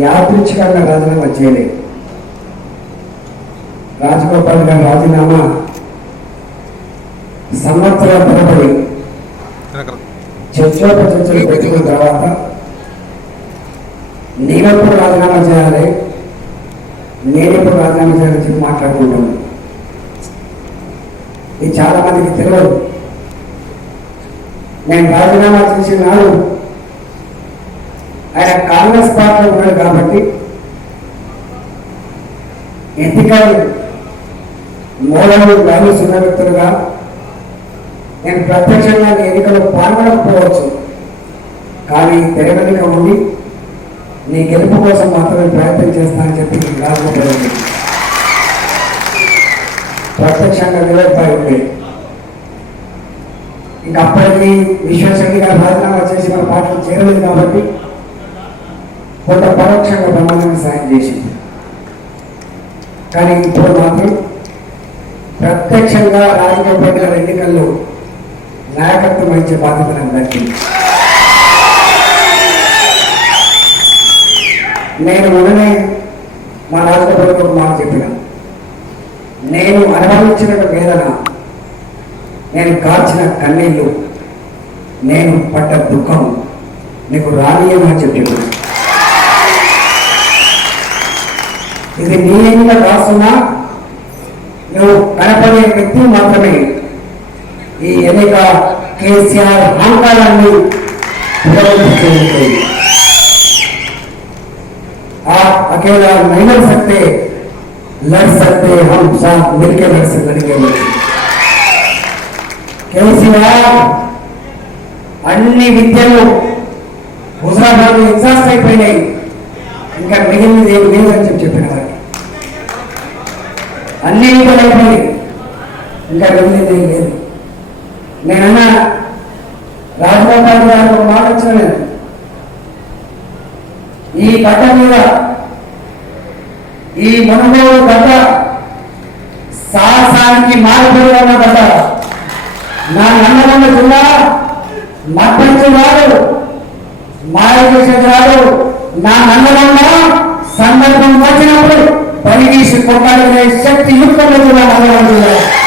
యాదృచ్ఛికంగా రాజీనామా చేయలేదు. రాజగోపాల్ గారి రాజీనామా సంవత్సరాల తరబడి చర్చోపచర్చలు పెట్టుకున్న తర్వాత నేనెప్పుడు రాజీనామా చేయాలి? నేనెప్పుడు రాజీనామా చేయాలని చెప్పి మాట్లాడుకుంటాను. ఇది చాలా మందికి తెలియదు. నేను రాజీనామా చేసిన నాడు ఆయన కాంగ్రెస్ పార్టీలో ఉన్నాడు కాబట్టి ఎన్నికలు మూడవ వాల్యూస్ ఉన్న వ్యక్తులుగా నేను ప్రత్యక్షంగా నీ పాల్గొనకపోవచ్చు. కానీ తెర ఉండి నీ గెలుపు కోసం మాత్రమే ప్రయత్నం చేస్తానని చెప్పి రాజగోపాల్ ప్రత్యక్షంగా నిలబడిపోయి ఉండే. ఇంకా అప్పటికి విశ్వశక్తిగా గారు రాజీనామా చేసి మన పార్టీలు చేరలేదు కాబట్టి కొంత పరోక్షంగా బ్రహ్మాండంగా సాయం చేసింది. కానీ ఇప్పుడు మాత్రం ప్రత్యక్షంగా రాజకీయ పార్టీల ఎన్నికల్లో నాయకత్వం వహించే బాధ్యత నాకు దక్కింది. నేను మొన్ననే మా రాజగోపాల్కి ఒక మాట చెప్పిన. నేను అనుభవించిన వేదన నేను కాల్చిన కన్నీళ్ళు నేను పడ్డ దుఃఖం నీకు రానియమని చెప్పి ఇది నీ ఎన్నిక రాస్తున్నా నువ్వు కనపడే వ్యక్తి మాత్రమే ఈ ఎన్నిక కేసీఆర్ అహంకారాన్ని పునరుద్ధరించే आप अकेला नहीं लड़ सकते लड़ सकते हम साथ मिलकर लड़ सकते लड़ेंगे కేసీఆర్ అన్ని విద్యలు హుజరాబాద్ ఎగ్జాస్ట్ అయిపోయినాయి అన్నీ విద్యలు అయిపోయినాయి. ఇంకా మిగిలినది ఏం లేదు. నేనన్నా రాజగోపాల్ గారు ఒక మాట వచ్చిన నేను ఈ గడ్డ మీద ఈ మునుగోడు గడ్డ సాహసానికి మారుపడి ఉన్న గడ్డ నా నన్నగొండ జిల్లా మట్టంచి రాదు మాయచేసేది రాదు నా నన్నగొండ கொண்டாடுகிற சக்தியும் கொண்டதுதான் அவர்கள்